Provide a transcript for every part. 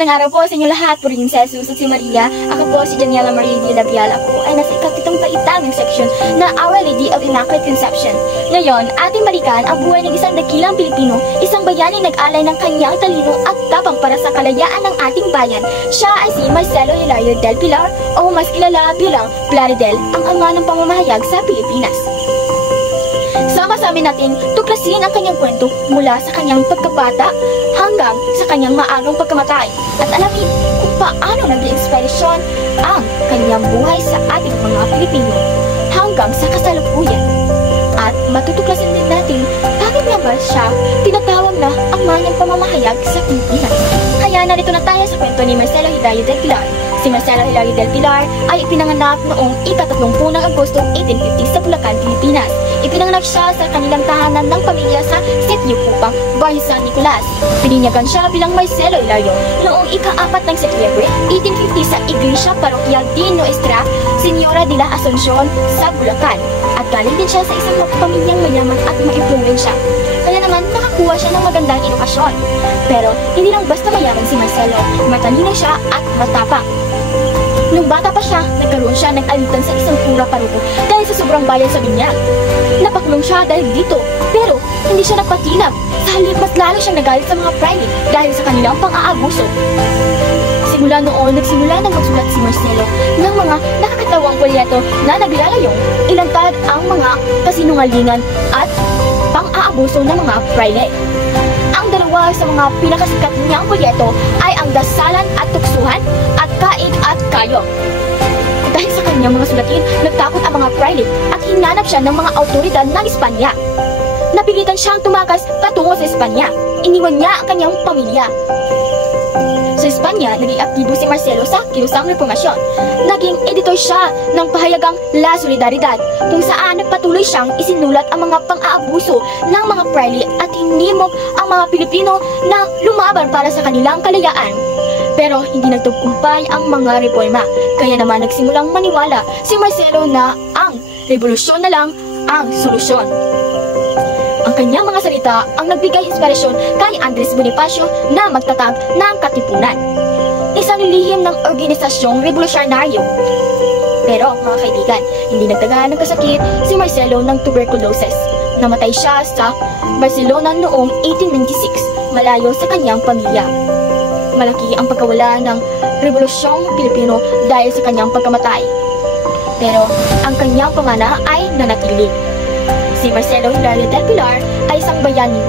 Magandang araw po sa inyo lahat, Purihin si Jesus at si Maria. Ako po si Daniela Maria Villavial. Ako ay nasa ikatitong paitanging section na Our Lady of Immaculate Conception. Ngayon, ating balikan ang buhay ng isang dakilang Pilipino, isang bayani nag-alay ng kanyang talino at tapang para sa kalayaan ng ating bayan. Siya ay si Marcelo Hilario del Pilar o mas kilala bilang Plaridel, ang ama ng pamamahayag sa Pilipinas. Sama-sama nating tuklasin ang kanyang kwento mula sa kanyang pagkabata hanggang sa kanyang maagang pagkamatay at alamin kung paano nag-inspirasyon ang kanyang buhay sa ating mga Pilipino hanggang sa kasalukuyan. At matutuklasin din natin bakit nga ba siya tinatawag na ama ng pamamahayag sa Pilipinas. Kaya narito na tayo sa kwento ni Marcelo Hilario del Pilar. Si Marcelo Hilario del Pilar ay ipinanganak noong ika-30 ng Agosto 1850 sa Bulacan, Pilipinas. Ipinanganak siya sa kanilang tahanan ng pamilya sa Sitio Cupang, Barrio San Nicolas. Pininyagan siya bilang Marcelo Hilario noong ika-4 ng Setyembre 1850 sa Iglesia Paroquial de Nuestra Señora de la Asunción sa Bulacan. At galing din siya sa isang pamilyang mayaman at maimpluwensya. Kaya naman nakakuha siya ng magandang edukasyon. Pero hindi lang basta mayaman si Marcelo, matalino siya at matapang. Nung bata pa siya, nagkaroon siya ng alitan sa isang pura paruko dahil sa sobrang bayan sa binyag. Napakulong siya dahil dito, pero hindi siya nagpatinag. Sa halip, mas lalo siyang nagalit sa mga private dahil sa kanilang pang-aabuso. Simula noon, nagsimula ng magsulat si Marcelo ng mga nakakatawang kwalyeto na naglalayong ilantad ang mga kasinungalingan at pang-aabuso ng mga private. Ang dalawa sa mga pinakasikat niyang kwalyeto ay ang Dasalan at Tuksuhan at Kain at Kayo. Dahil sa kanyang mga sulatin, nagtakot ang mga private at hinanap siya ng mga autoridad ng Espanya. Napilitan siyang tumakas patungo sa Espanya. Iniwan niya ang kanyang pamilya. Sa Espanya, naging aktibo si Marcelo sa Kirusang Reformasyon. Naging editor siya ng pahayagang La Solidaridad, kung saan patuloy siyang isinulat ang mga pang-aabuso ng mga prili at hinimok ang mga Pilipino na lumaban para sa kanilang kalayaan. Pero hindi nagtagumpay ang mga reforma, kaya naman nagsimulang maniwala si Marcelo na ang revolusyon na lang ang solusyon. Ang kanyang mga salita ang nagbigay inspirasyon kay Andres Bonifacio na magtatag ng Katipunan, isang lihim ng organisasyong revolusyonaryo. Pero mga kaibigan, hindi nagtagal ng kasakit si Marcelo ng tuberculosis. Namatay siya sa Barcelona noong 1896, malayo sa kanyang pamilya. Malaki ang pagkawala ng Revolusyong Pilipino dahil sa kanyang pagkamatay. Pero ang kanyang pamana ay nanatili. Si Marcelo Hilario del Pilar ay isang bayani,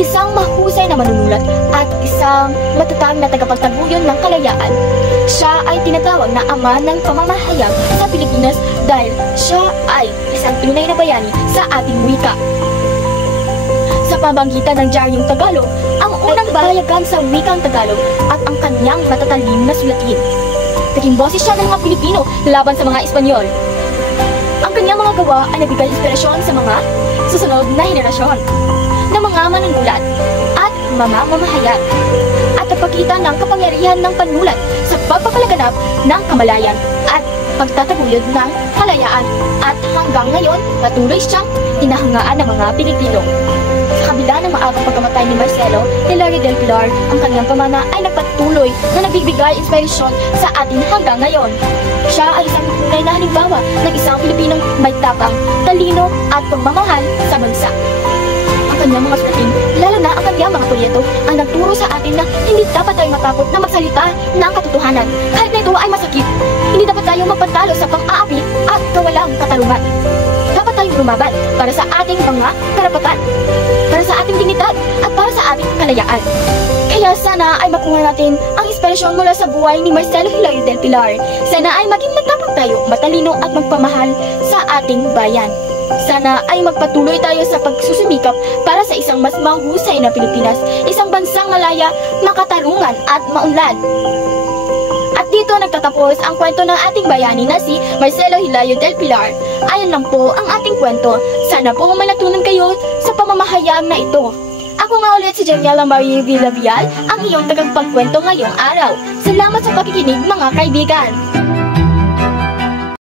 isang mahusay na manunulat at isang matatag na tagapagtaguyon ng kalayaan. Siya ay tinatawag na ama ng pamamahayag sa Pilipinas dahil siya ay isang tunay na bayani sa ating wika. Sa pamamagitan ng Diaryong Tagalog, ang unang bahayagan sa wikang Tagalog at ang kanyang matatalim na sulatin. Naging boses siya ng mga Pilipino laban sa mga Espanyol. Ang kanyang mga gawa ay nagbigay inspirasyon sa mga susunod na henerasyon ng mga manunulat at mga mamahayag at nagpakita ng kapangyarihan ng panulat sa pagpapalaganap ng kamalayan at pagtataguyod ng kalayaan at hanggang ngayon patuloy siyang hinahangaan ng mga Pilipino. Sa kabila ng maagang pagkamatay ni Marcelo Hilario del Pilar, ang kanyang pamana ay nagpatuloy na nagbibigay inspirasyon sa atin hanggang ngayon. Siya ay isang tunay na halimbawa ng isang Pilipinong may tapang, talino at pagmamahal sa bansa. Ang kanyang mga sulatin, lalo na ang kanyang mga proyekto, ang nagturo sa atin na hindi dapat tayo matakot na magsalita ng katotohanan. Kahit na ito ay masakit, hindi dapat tayo magpatalo sa pang-aapi at kawalang katarungan. Dapat tayong lumaban para sa ating mga karapatan, para sa ating dignidad at para sa ating kalayaan. Kaya sana ay makuha natin ang inspirasyon mula sa buhay ni Marcelo Hilario del Pilar. Sana ay maging matapang tayo, matalino at magpamahal sa ating bayan. Sana ay magpatuloy tayo sa pagsusumikap para sa isang mas mahusay na Pilipinas, isang bansang malaya, makatarungan at maunlad. At dito nagtatapos ang kwento ng ating bayani na si Marcelo Hilario del Pilar. Ayon lang po ang ating kwento. Sana po may natutunan kayo sa pamamahayag na ito. Ako nga ulit si Daniela Maria Villavial, ang iyong tagapagkwento ngayong araw. Salamat sa pakikinig mga kaibigan!